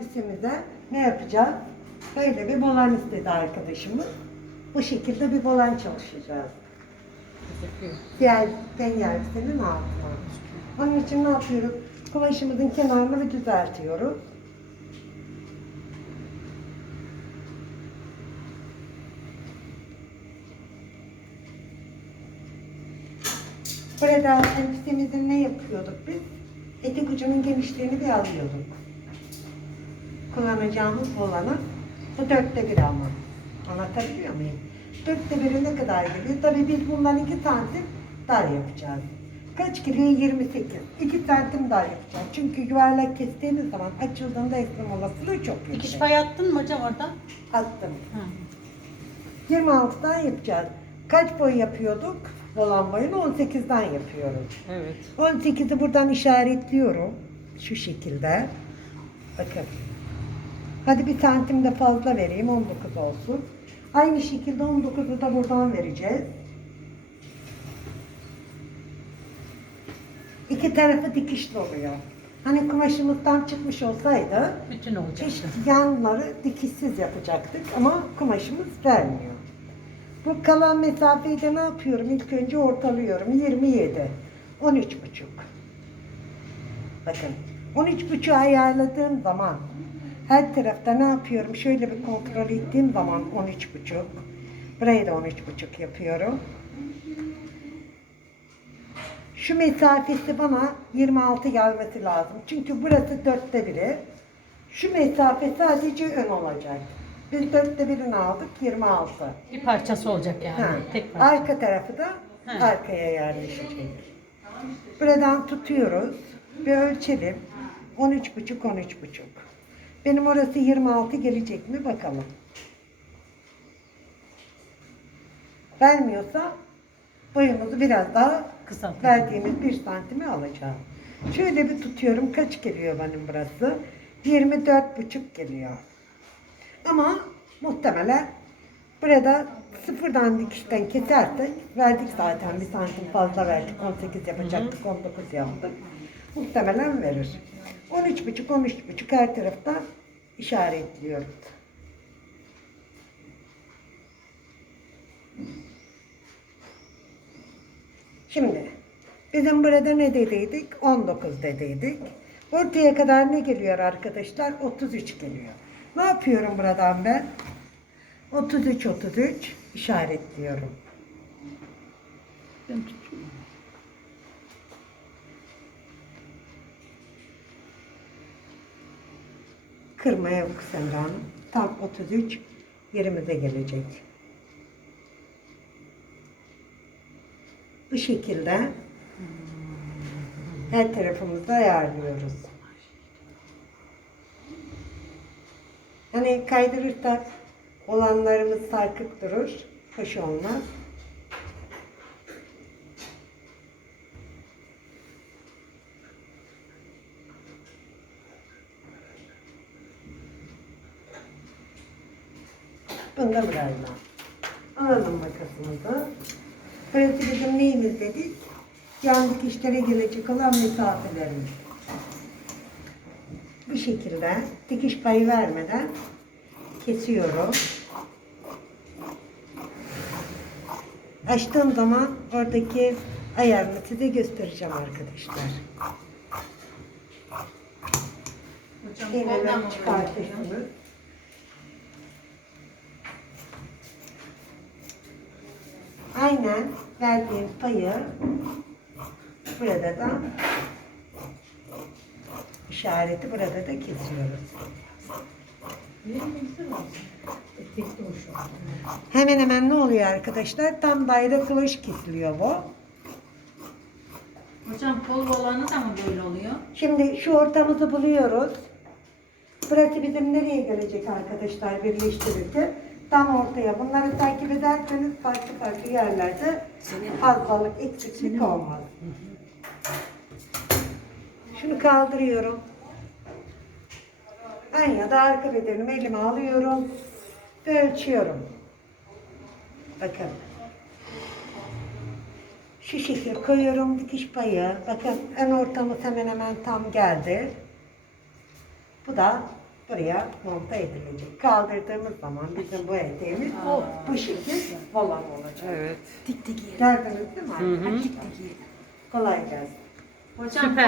Elbisemize ne yapacağız? Böyle bir volan istedi arkadaşımız. Bu şekilde bir volan çalışacağız. Diğer penye elbisenin altına. Onun için ne yapıyoruz? Kumaşımızın kenarını bir düzeltiyoruz. Burada elbisemizin ne yapıyorduk biz? Etek ucunun genişliğini bir alıyorduk. Kullanacağımız olanı bu dörtte bir ama. Anlatabiliyor muyum? Dörtte biri ne kadar geliyor? Tabii biz bundan iki santim dar yapacağız. Kaç geliyor? 28. 2 santim dar yapacağız. Çünkü yuvarlak kestiğimiz zaman açıldığında esnem olasılığı çok Dikiş yüksek. pay attın mı hocam orada? Attım. Hı. 26'dan yapacağız. Kaç boy yapıyorduk? Olan boyunu 18'den yapıyoruz. Evet. 18'i buradan işaretliyorum. Şu şekilde. Bakın. Hadi bir santim de fazla vereyim. 19 olsun. Aynı şekilde 19'u da buradan vereceğiz. İki tarafı dikişli oluyor. Hani kumaşımızdan çıkmış olsaydı Bütün olacaktı. yanları dikişsiz yapacaktık ama kumaşımız vermiyor. Bu kalan mesafeyi de ne yapıyorum? İlk önce ortalıyorum. 27. 13 buçuk. Bakın. 13 buçuğu ayarladığım zaman her tarafta ne yapıyorum? Şöyle bir kontrol ettiğim zaman 13 buçuk. Burayı da 13 buçuk yapıyorum. Şu mesafesi bana 26 gelmesi lazım. Çünkü burası dörtte biri. Şu mesafe sadece ön olacak. Biz dörtte birini aldık 26. Bir parçası olacak yani. Ha, Tek parça. Arka tarafı da Ha. arkaya yerleşecek. Buradan tutuyoruz ve ölçelim. 13 buçuk 13 buçuk. Benim orası 26 gelecek mi bakalım. Vermiyorsa boyumuzu biraz daha Kısaltacağım. verdiğimiz bir santime alacağım. Şöyle bir tutuyorum. Kaç geliyor benim burası? 24 buçuk geliyor. Ama muhtemelen burada sıfırdan dikişten kesersek verdik zaten bir santim fazla verdik. 18 yapacaktık, 19 yaptık. Muhtemelen verir. 13 buçuk, 13 buçuk her tarafta işaretliyoruz. Şimdi bizim burada ne dediydik? 19 dediydik. Ortaya kadar ne geliyor arkadaşlar? 33 geliyor. Ne yapıyorum buradan ben? 33 33 işaretliyorum. Ben tutuyorum. Kırmaya Semra Hanım. Tam 33 yerimize gelecek. Bu şekilde her tarafımızda ayarlıyoruz. Hani kaydırırsak olanlarımız sarkık durur. Hoş olmaz. Bunu da burayla. Alalım makasımızı. Burası bizim neyimiz dedik? Yan dikişlere gelecek olan mesafelerimiz. Bu şekilde dikiş payı vermeden kesiyorum. Açtığım zaman oradaki ayarını size göstereceğim arkadaşlar. Hocam Hemen çıkartırsınız. Aynen verdiğim payı burada da işareti burada da kesiyoruz. Hemen hemen ne oluyor arkadaşlar? Tam daire kloş kesiliyor bu. Hocam kol olanı da mı böyle oluyor? Şimdi şu ortamızı buluyoruz. Burası bizim nereye gelecek arkadaşlar birleştirirken? Tam ortaya. Bunları takip ederseniz farklı farklı yerlerde fazlalık, eksiklik olmaz. Şunu kaldırıyorum. Ben ya da arka bedenimi elime alıyorum ve ölçüyorum. Bakın. Şu şekil koyuyorum dikiş payı. Bakın en ortamız hemen hemen tam geldi. Bu da buraya monta edilecek. Kaldırdığımız zaman bizim bu eteğimiz bu, bu şekil volan olacak. Evet. Dik dik yiyelim. Gördünüz değil mi? Hı hı. Dik dik yiyelim. Kolay gelsin. Hocam Süper.